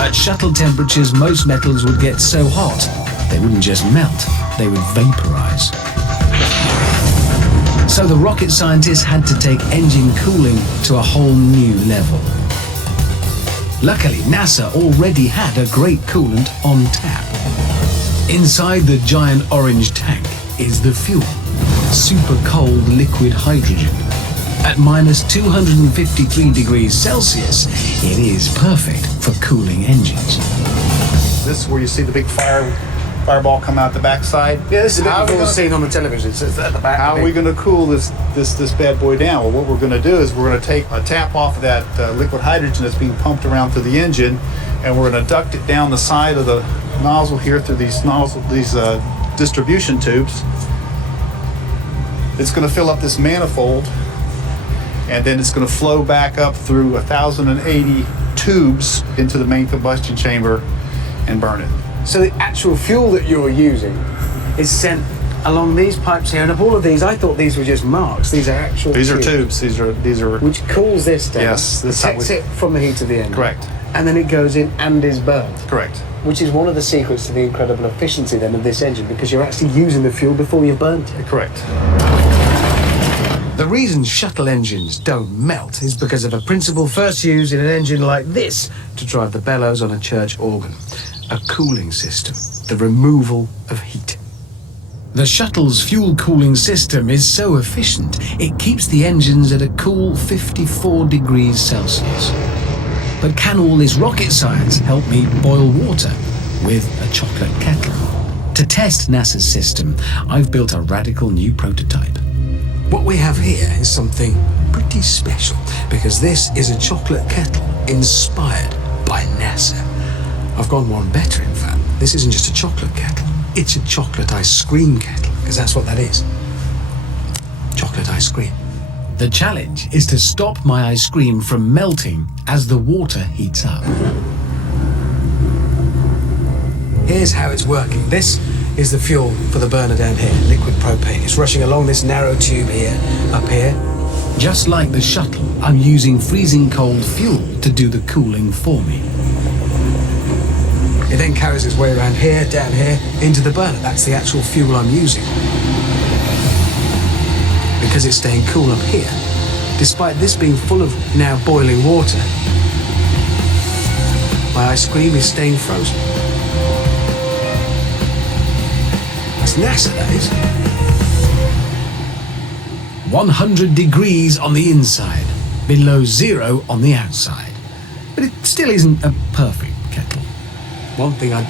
At shuttle temperatures, most metals would get so hot, they wouldn't just melt, they would vaporize. So the rocket scientists had to take engine cooling to a whole new level. Luckily, NASA already had a great coolant on tap. Inside the giant orange tank is the fuel, super cold liquid hydrogen. At minus 253 degrees Celsius, it is perfect for cooling engines. This is where you see the big fireball come out the backside. Yeah, this is what we've all seen on the television. So it's at the back. How are we going to cool this bad boy down? Well, what we're going to do is we're going to take a tap off of that liquid hydrogen that's being pumped around through the engine, and we're going to duct it down the side of the nozzle here through these distribution tubes. It's going to fill up this manifold, and then it's going to flow back up through 1,080 tubes into the main combustion chamber and burn it. So the actual fuel that you're using is sent along these pipes here, and of all of these, I thought these were just marks. These are actual These are tubes. These are which cools this down. Yes, this protects it from the heat of the engine. Correct. And then it goes in and is burned. Correct. Which is one of the secrets to the incredible efficiency then of this engine, because you're actually using the fuel before you've burnt it. Correct. The reason shuttle engines don't melt is because of a principle first used in an engine like this to drive the bellows on a church organ. A cooling system, the removal of heat. The shuttle's fuel cooling system is so efficient, it keeps the engines at a cool 54 degrees Celsius. But can all this rocket science help me boil water with a chocolate kettle? To test NASA's system, I've built a radical new prototype. What we have here is something pretty special, because this is a chocolate kettle inspired by NASA. I've gone one better, in fact. This isn't just a chocolate kettle, it's a chocolate ice cream kettle, because that's what that is. Chocolate ice cream. The challenge is to stop my ice cream from melting as the water heats up. Here's how it's working. This is the fuel for the burner down here, liquid propane. It's rushing along this narrow tube here, up here. Just like the shuttle, I'm using freezing cold fuel to do the cooling for me. It then carries its way around here, down here, into the burner. That's the actual fuel I'm using. Because it's staying cool up here, despite this being full of now boiling water, my ice cream is staying frozen. It's NASA, that is. 100 degrees on the inside, below 0 on the outside. But it still isn't a perfect kettle. One thing I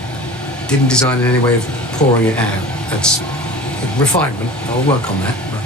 didn't design in any way of pouring it out. That's refinement. I'll work on that. But